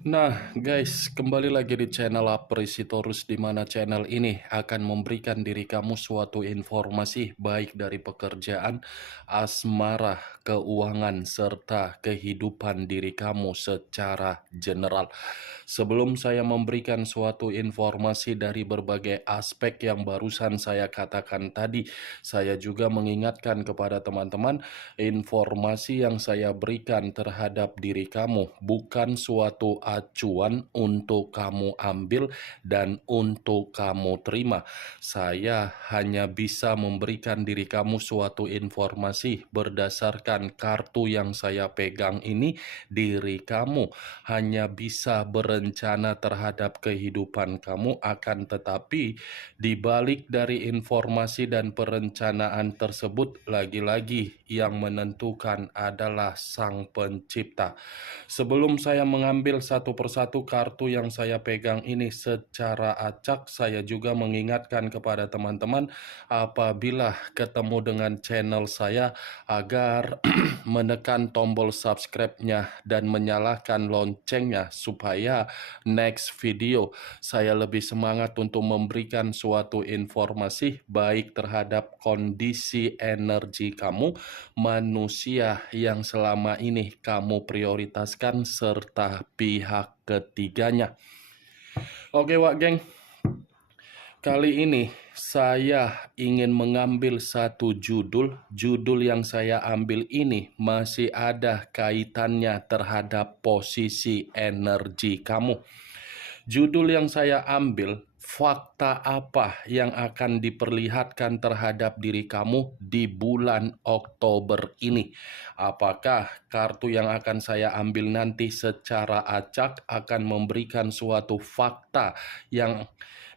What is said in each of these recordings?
Nah, guys, kembali lagi di channel Apresitorus, di mana channel ini akan memberikan diri kamu suatu informasi baik dari pekerjaan, asmara, keuangan, serta kehidupan diri kamu secara general. Sebelum saya memberikan suatu informasi dari berbagai aspek yang barusan saya katakan tadi, saya juga mengingatkan kepada teman-teman, informasi yang saya berikan terhadap diri kamu bukan suatu acuan untuk kamu ambil dan untuk kamu terima. Saya hanya bisa memberikan diri kamu suatu informasi berdasarkan kartu yang saya pegang ini. Diri kamu hanya bisa berencana terhadap kehidupan kamu, akan tetapi di balik dari informasi dan perencanaan tersebut, lagi-lagi yang menentukan adalah Sang Pencipta. Sebelum saya mengambil satu persatu kartu yang saya pegang ini secara acak, saya juga mengingatkan kepada teman-teman apabila ketemu dengan channel saya agar menekan tombol subscribe-nya dan menyalakan loncengnya supaya next video saya lebih semangat untuk memberikan suatu informasi baik terhadap kondisi energi kamu, manusia yang selama ini kamu prioritaskan, serta pihak ketiganya. Oke, Wak Geng. Kali ini saya ingin mengambil satu judul. Judul yang saya ambil ini masih ada kaitannya terhadap posisi energi kamu. Judul yang saya ambil, fakta apa yang akan diperlihatkan terhadap diri kamu di bulan Oktober ini? Apakah kartu yang akan saya ambil nanti secara acak akan memberikan suatu fakta yang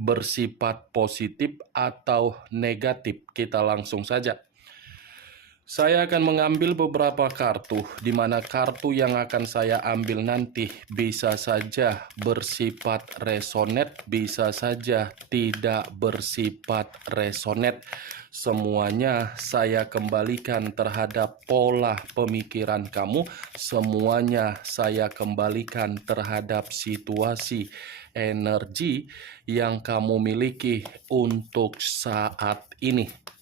bersifat positif atau negatif? Kita langsung saja. Saya akan mengambil beberapa kartu, di mana kartu yang akan saya ambil nanti bisa saja bersifat resonate, bisa saja tidak bersifat resonate. Semuanya saya kembalikan terhadap pola pemikiran kamu, semuanya saya kembalikan terhadap situasi energi yang kamu miliki untuk saat ini.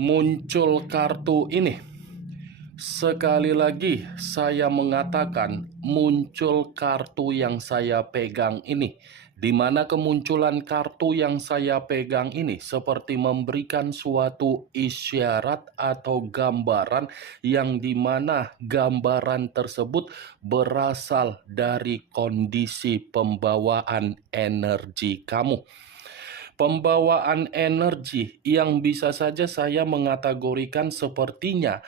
Muncul kartu ini. Sekali lagi saya mengatakan muncul kartu yang saya pegang ini, di mana kemunculan kartu yang saya pegang ini seperti memberikan suatu isyarat atau gambaran yang dimana gambaran tersebut berasal dari kondisi pembawaan energi kamu. Pembawaan energi yang bisa saja saya mengategorikan sepertinya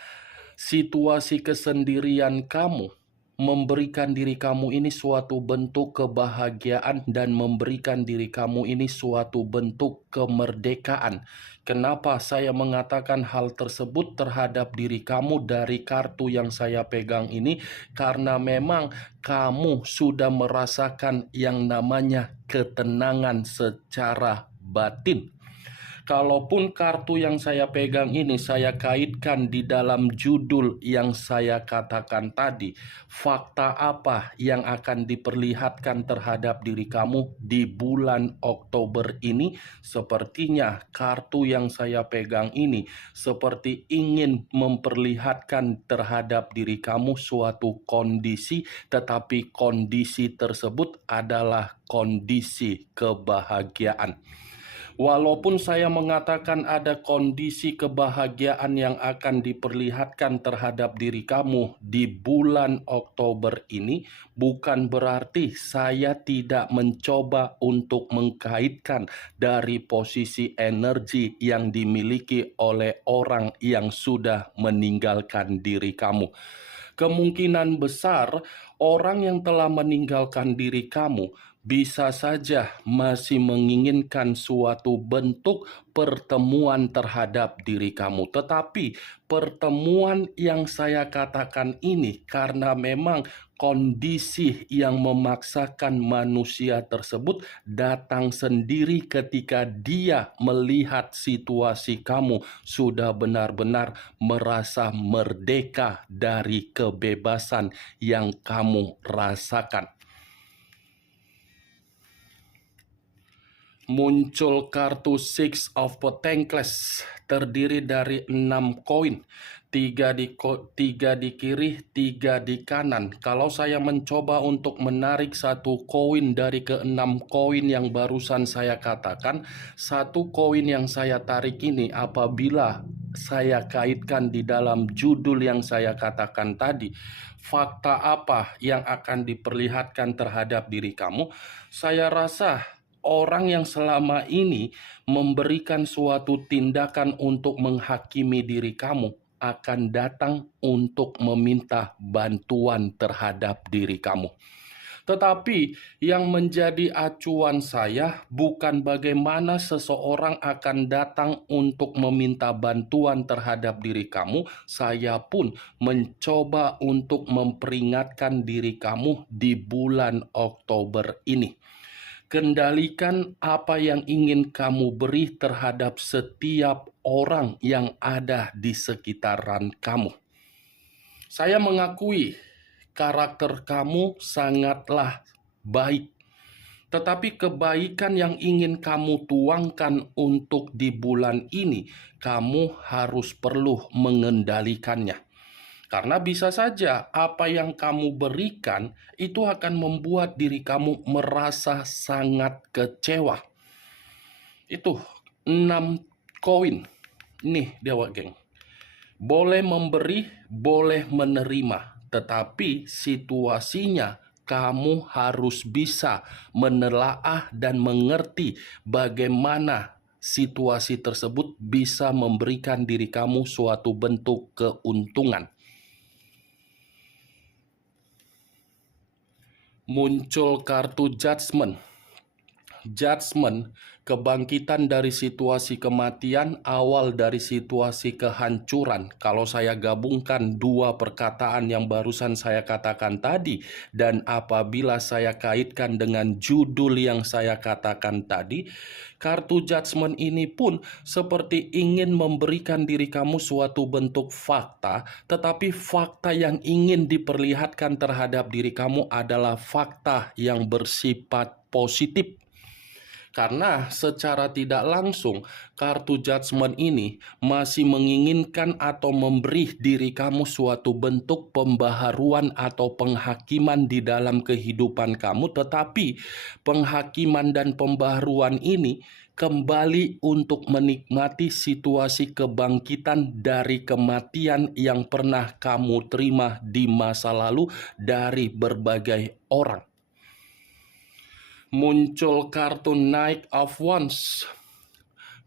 situasi kesendirian kamu memberikan diri kamu ini suatu bentuk kebahagiaan dan memberikan diri kamu ini suatu bentuk kemerdekaan. Kenapa saya mengatakan hal tersebut terhadap diri kamu dari kartu yang saya pegang ini? Karena memang kamu sudah merasakan yang namanya ketenangan secara batin. Kalaupun kartu yang saya pegang ini saya kaitkan di dalam judul yang saya katakan tadi, fakta apa yang akan diperlihatkan terhadap diri kamu di bulan Oktober ini? Sepertinya kartu yang saya pegang ini seperti ingin memperlihatkan terhadap diri kamu suatu kondisi, tetapi kondisi tersebut adalah kondisi kebahagiaan. Walaupun saya mengatakan ada kondisi kebahagiaan yang akan diperlihatkan terhadap diri kamu di bulan Oktober ini, bukan berarti saya tidak mencoba untuk mengkaitkan dari posisi energi yang dimiliki oleh orang yang sudah meninggalkan diri kamu. Kemungkinan besar orang yang telah meninggalkan diri kamu bisa saja masih menginginkan suatu bentuk pertemuan terhadap diri kamu. Tetapi pertemuan yang saya katakan ini karena memang kondisi yang memaksakan manusia tersebut datang sendiri ketika dia melihat situasi kamu sudah benar-benar merasa merdeka dari kebebasan yang kamu rasakan. Muncul kartu Six of Pentacles terdiri dari 6 koin, 3 di kiri, 3 di kanan. Kalau saya mencoba untuk menarik satu koin dari ke-6 koin yang barusan saya katakan, satu koin yang saya tarik ini apabila saya kaitkan di dalam judul yang saya katakan tadi, fakta apa yang akan diperlihatkan terhadap diri kamu, saya rasa orang yang selama ini memberikan suatu tindakan untuk menghakimi diri kamu akan datang untuk meminta bantuan terhadap diri kamu. Tetapi yang menjadi acuan saya bukan bagaimana seseorang akan datang untuk meminta bantuan terhadap diri kamu. Saya pun mencoba untuk memperingatkan diri kamu di bulan Oktober ini. Kendalikan apa yang ingin kamu beri terhadap setiap orang yang ada di sekitaran kamu. Saya mengakui karakter kamu sangatlah baik. Tetapi kebaikan yang ingin kamu tuangkan untuk di bulan ini, kamu harus perlu mengendalikannya. Karena bisa saja apa yang kamu berikan itu akan membuat diri kamu merasa sangat kecewa. Itu 6 koin. Nih dewa geng. Boleh memberi, boleh menerima. Tetapi situasinya kamu harus bisa menelaah dan mengerti bagaimana situasi tersebut bisa memberikan diri kamu suatu bentuk keuntungan. Muncul kartu Judgment. Judgment, kebangkitan dari situasi kematian, awal dari situasi kehancuran. Kalau saya gabungkan dua perkataan yang barusan saya katakan tadi, dan apabila saya kaitkan dengan judul yang saya katakan tadi, kartu Judgment ini pun seperti ingin memberikan diri kamu suatu bentuk fakta, tetapi fakta yang ingin diperlihatkan terhadap diri kamu adalah fakta yang bersifat positif. Karena secara tidak langsung kartu Judgment ini masih menginginkan atau memberi diri kamu suatu bentuk pembaharuan atau penghakiman di dalam kehidupan kamu. Tetapi penghakiman dan pembaharuan ini kembali untuk menikmati situasi kebangkitan dari kematian yang pernah kamu terima di masa lalu dari berbagai orang. Muncul kartu Knight of Wands,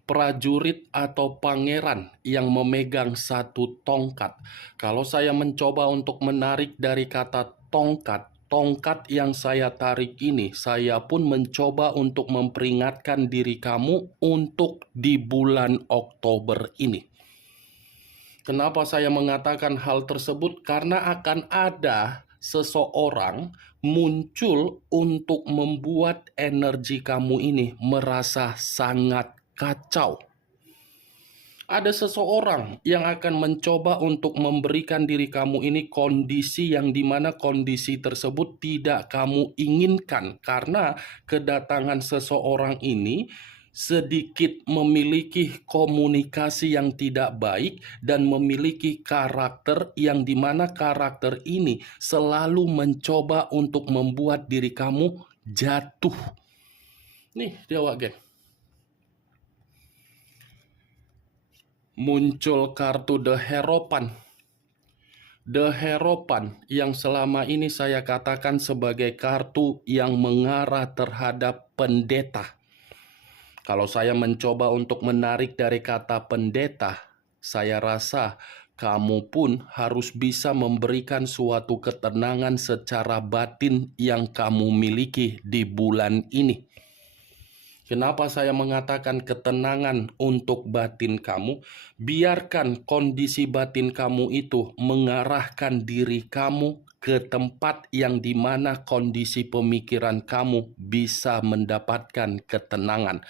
prajurit atau pangeran yang memegang satu tongkat. Kalau saya mencoba untuk menarik dari kata tongkat, tongkat yang saya tarik ini, saya pun mencoba untuk memperingatkan diri kamu untuk di bulan Oktober ini. Kenapa saya mengatakan hal tersebut? Karena akan ada seseorang muncul untuk membuat energi kamu ini merasa sangat kacau. Ada seseorang yang akan mencoba untuk memberikan diri kamu ini kondisi yang dimana kondisi tersebut tidak kamu inginkan. Karena kedatangan seseorang ini sedikit memiliki komunikasi yang tidak baik dan memiliki karakter yang dimana karakter ini selalu mencoba untuk membuat diri kamu jatuh. Nih dewa geng. Muncul kartu The Hierophant. The Hierophant yang selama ini saya katakan sebagai kartu yang mengarah terhadap pendeta. Kalau saya mencoba untuk menarik dari kata pendeta, saya rasa kamu pun harus bisa memberikan suatu ketenangan secara batin yang kamu miliki di bulan ini. Kenapa saya mengatakan ketenangan untuk batin kamu? Biarkan kondisi batin kamu itu mengarahkan diri kamu ke tempat yang dimana kondisi pemikiran kamu bisa mendapatkan ketenangan.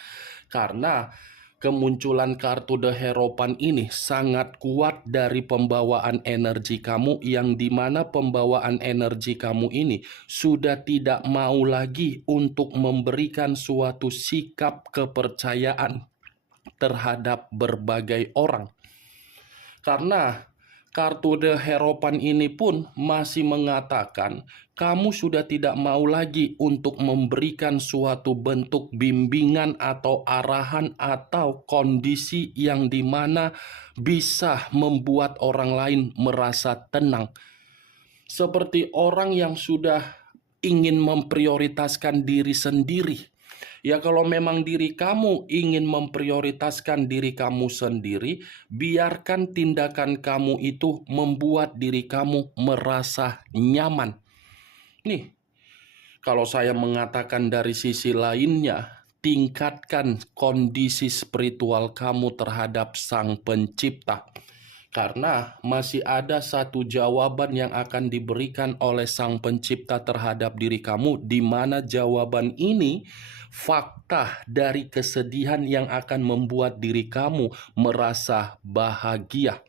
Karena kemunculan kartu The Hierophant ini sangat kuat dari pembawaan energi kamu, yang dimana pembawaan energi kamu ini sudah tidak mau lagi untuk memberikan suatu sikap kepercayaan terhadap berbagai orang. Karena kartu The Hierophant ini pun masih mengatakan kamu sudah tidak mau lagi untuk memberikan suatu bentuk bimbingan atau arahan atau kondisi yang dimana bisa membuat orang lain merasa tenang. Seperti orang yang sudah ingin memprioritaskan diri sendiri. Ya, kalau memang diri kamu ingin memprioritaskan diri kamu sendiri, biarkan tindakan kamu itu membuat diri kamu merasa nyaman. Nih, kalau saya mengatakan dari sisi lainnya, tingkatkan kondisi spiritual kamu terhadap Sang Pencipta. Karena masih ada satu jawaban yang akan diberikan oleh Sang Pencipta terhadap diri kamu, di mana jawaban ini fakta dari kesedihan yang akan membuat diri kamu merasa bahagia.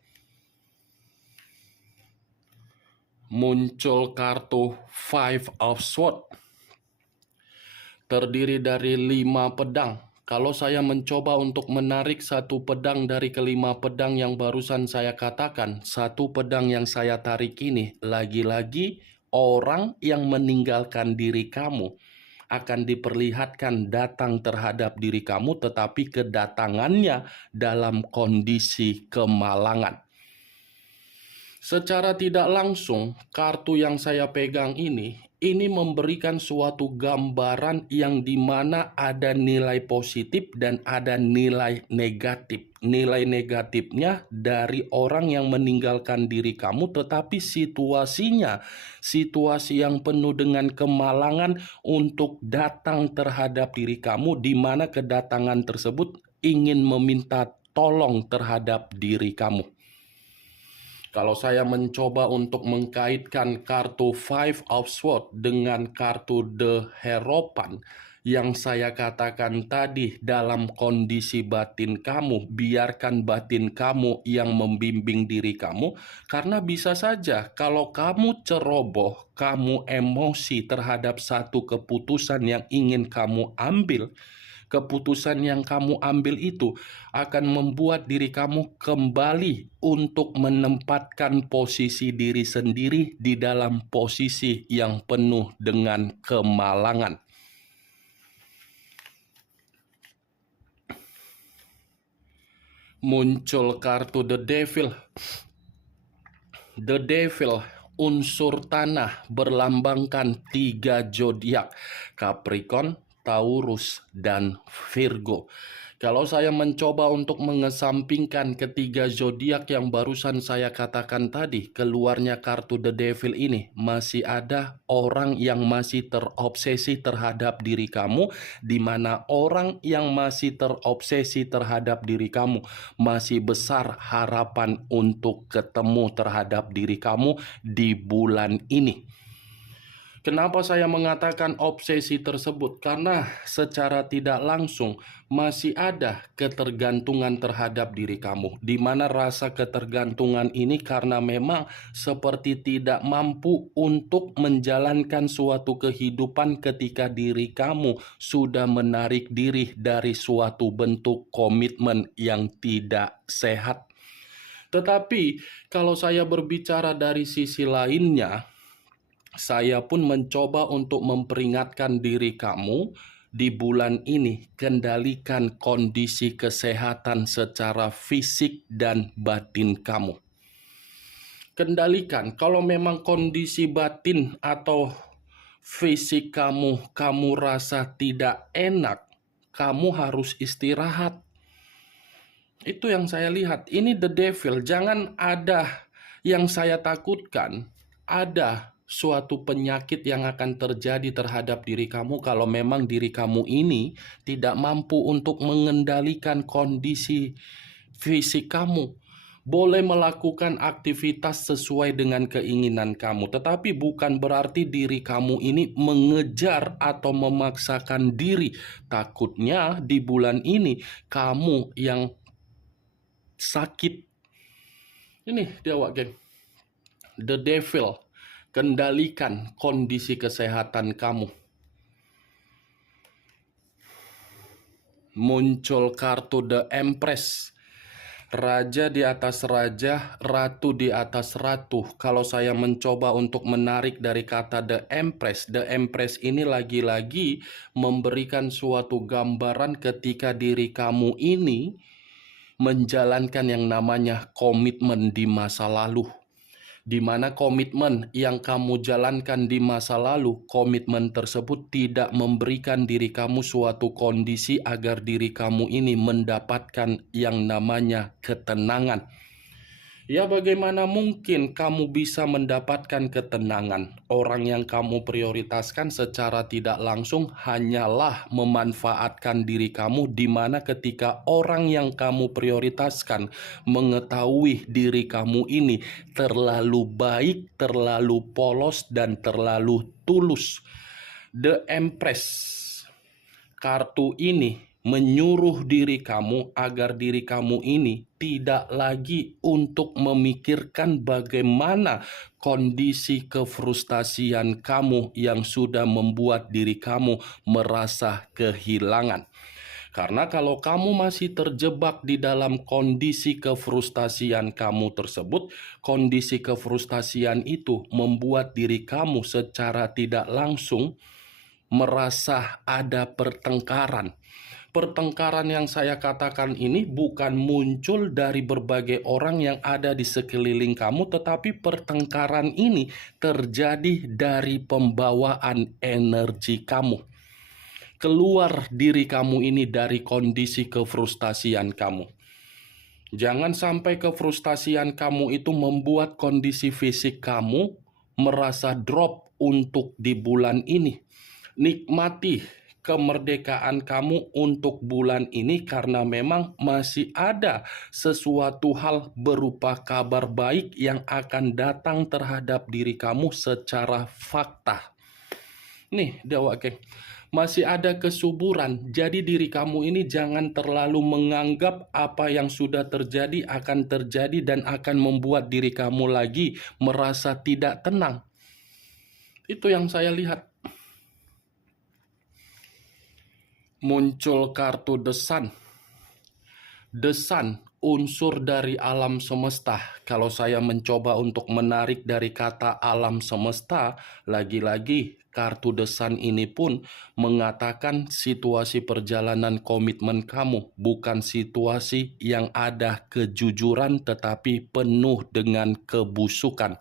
Muncul kartu Five of Swords, terdiri dari 5 pedang. Kalau saya mencoba untuk menarik satu pedang dari kelima pedang yang barusan saya katakan, satu pedang yang saya tarik ini lagi-lagi orang yang meninggalkan diri kamu akan diperlihatkan datang terhadap diri kamu, tetapi kedatangannya dalam kondisi kemalangan. Secara tidak langsung, kartu yang saya pegang ini memberikan suatu gambaran yang dimana ada nilai positif dan ada nilai negatif. Nilai negatifnya dari orang yang meninggalkan diri kamu, tetapi situasinya, situasi yang penuh dengan kemalangan untuk datang terhadap diri kamu, di mana kedatangan tersebut ingin meminta tolong terhadap diri kamu. Kalau saya mencoba untuk mengkaitkan kartu Five of Swords dengan kartu The Hierophant, yang saya katakan tadi dalam kondisi batin kamu, biarkan batin kamu yang membimbing diri kamu, karena bisa saja kalau kamu ceroboh, kamu emosi terhadap satu keputusan yang ingin kamu ambil, keputusan yang kamu ambil itu akan membuat diri kamu kembali untuk menempatkan posisi diri sendiri di dalam posisi yang penuh dengan kemalangan. Muncul kartu The Devil. The Devil, unsur tanah, berlambangkan 3 zodiak: Capricorn, Taurus, dan Virgo. Kalau saya mencoba untuk mengesampingkan ketiga zodiak yang barusan saya katakan tadi, keluarnya kartu The Devil ini, masih ada orang yang masih terobsesi terhadap diri kamu, di mana orang yang masih terobsesi terhadap diri kamu masih besar harapan untuk ketemu terhadap diri kamu di bulan ini. Kenapa saya mengatakan obsesi tersebut? Karena secara tidak langsung masih ada ketergantungan terhadap diri kamu, di mana rasa ketergantungan ini karena memang seperti tidak mampu untuk menjalankan suatu kehidupan ketika diri kamu sudah menarik diri dari suatu bentuk komitmen yang tidak sehat. Tetapi kalau saya berbicara dari sisi lainnya, saya pun mencoba untuk memperingatkan diri kamu di bulan ini, kendalikan kondisi kesehatan secara fisik dan batin kamu. Kendalikan, kalau memang kondisi batin atau fisik kamu rasa tidak enak, kamu harus istirahat. Itu yang saya lihat. Ini The Devil, jangan ada yang saya takutkan, ada suatu penyakit yang akan terjadi terhadap diri kamu kalau memang diri kamu ini tidak mampu untuk mengendalikan kondisi fisik kamu. boleh melakukan aktivitas sesuai dengan keinginan kamu, tetapi bukan berarti diri kamu ini mengejar atau memaksakan diri. Takutnya di bulan ini kamu yang sakit. Ini dia Wak geng. The devil kendalikan kondisi kesehatan kamu. Muncul kartu The Empress. Raja di atas raja, ratu di atas ratu. Kalau saya mencoba untuk menarik dari kata The Empress ini lagi-lagi memberikan suatu gambaran ketika diri kamu ini menjalankan yang namanya komitmen di masa lalu. Di mana komitmen yang kamu jalankan di masa lalu, komitmen tersebut tidak memberikan diri kamu suatu kondisi agar diri kamu ini mendapatkan yang namanya ketenangan. Ya, bagaimana mungkin kamu bisa mendapatkan ketenangan? Orang yang kamu prioritaskan secara tidak langsung hanyalah memanfaatkan diri kamu, di mana ketika orang yang kamu prioritaskan mengetahui diri kamu ini terlalu baik, terlalu polos, dan terlalu tulus. The Empress, kartu ini menyuruh diri kamu agar diri kamu ini tidak lagi untuk memikirkan bagaimana kondisi kefrustasian kamu yang sudah membuat diri kamu merasa kehilangan. Karena kalau kamu masih terjebak di dalam kondisi kefrustasian kamu tersebut, kondisi kefrustasian itu membuat diri kamu secara tidak langsung merasa ada pertengkaran. Pertengkaran yang saya katakan ini bukan muncul dari berbagai orang yang ada di sekeliling kamu, tetapi pertengkaran ini terjadi dari pembawaan energi kamu. Keluar diri kamu ini dari kondisi kefrustasian kamu. Jangan sampai kefrustasian kamu itu membuat kondisi fisik kamu merasa drop untuk di bulan ini. Nikmati kemerdekaan kamu untuk bulan ini karena memang masih ada sesuatu hal berupa kabar baik yang akan datang terhadap diri kamu secara fakta. Nih, Dewa geng, masih ada kesuburan. Jadi diri kamu ini jangan terlalu menganggap apa yang sudah terjadi akan terjadi dan akan membuat diri kamu lagi merasa tidak tenang. Itu yang saya lihat. Muncul kartu The Sun. The Sun, unsur dari alam semesta. Kalau saya mencoba untuk menarik dari kata alam semesta, lagi-lagi kartu The Sun ini pun mengatakan situasi perjalanan komitmen kamu, bukan situasi yang ada kejujuran tetapi penuh dengan kebusukan.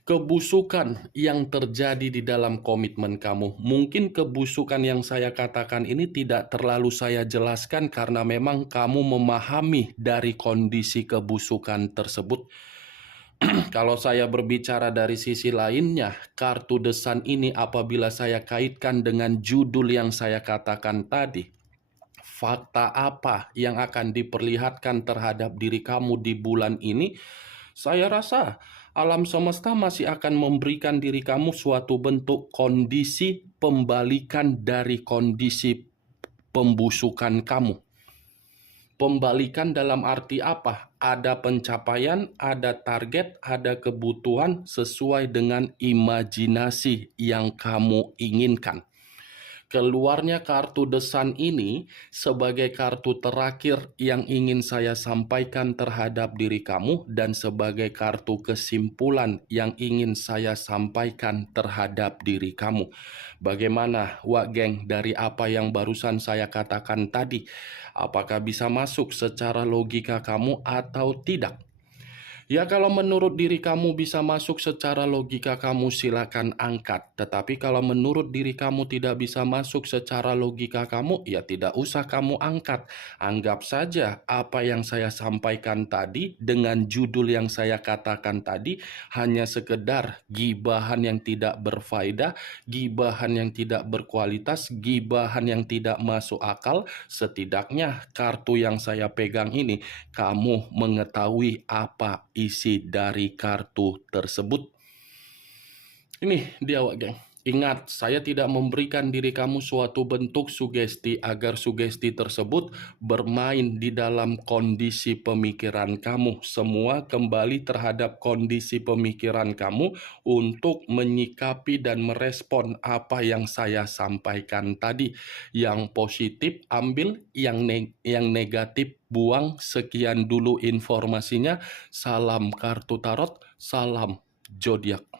Kebusukan yang terjadi di dalam komitmen kamu. Mungkin kebusukan yang saya katakan ini tidak terlalu saya jelaskan karena memang kamu memahami dari kondisi kebusukan tersebut. Kalau saya berbicara dari sisi lainnya, kartu The Sun ini apabila saya kaitkan dengan judul yang saya katakan tadi, fakta apa yang akan diperlihatkan terhadap diri kamu di bulan ini, saya rasa alam semesta masih akan memberikan diri kamu suatu bentuk kondisi pembalikan dari kondisi pembusukan kamu. Pembalikan dalam arti apa? Ada pencapaian, ada target, ada kebutuhan sesuai dengan imajinasi yang kamu inginkan. Keluarnya kartu The Sun ini sebagai kartu terakhir yang ingin saya sampaikan terhadap diri kamu dan sebagai kartu kesimpulan yang ingin saya sampaikan terhadap diri kamu. Bagaimana, Wak geng, dari apa yang barusan saya katakan tadi? Apakah bisa masuk secara logika kamu atau tidak? Ya, kalau menurut diri kamu bisa masuk secara logika kamu silakan angkat. Tetapi kalau menurut diri kamu tidak bisa masuk secara logika kamu, ya tidak usah kamu angkat. Anggap saja apa yang saya sampaikan tadi dengan judul yang saya katakan tadi hanya sekedar gibahan yang tidak berfaedah, gibahan yang tidak berkualitas, gibahan yang tidak masuk akal. Setidaknya kartu yang saya pegang ini kamu mengetahui apa isi dari kartu tersebut. Ini dia, Wak Geng. Ingat, saya tidak memberikan diri kamu suatu bentuk sugesti agar sugesti tersebut bermain di dalam kondisi pemikiran kamu. Semua kembali terhadap kondisi pemikiran kamu untuk menyikapi dan merespon apa yang saya sampaikan tadi. Yang positif ambil, yang negatif buang. Sekian dulu informasinya. Salam kartu tarot, salam zodiak.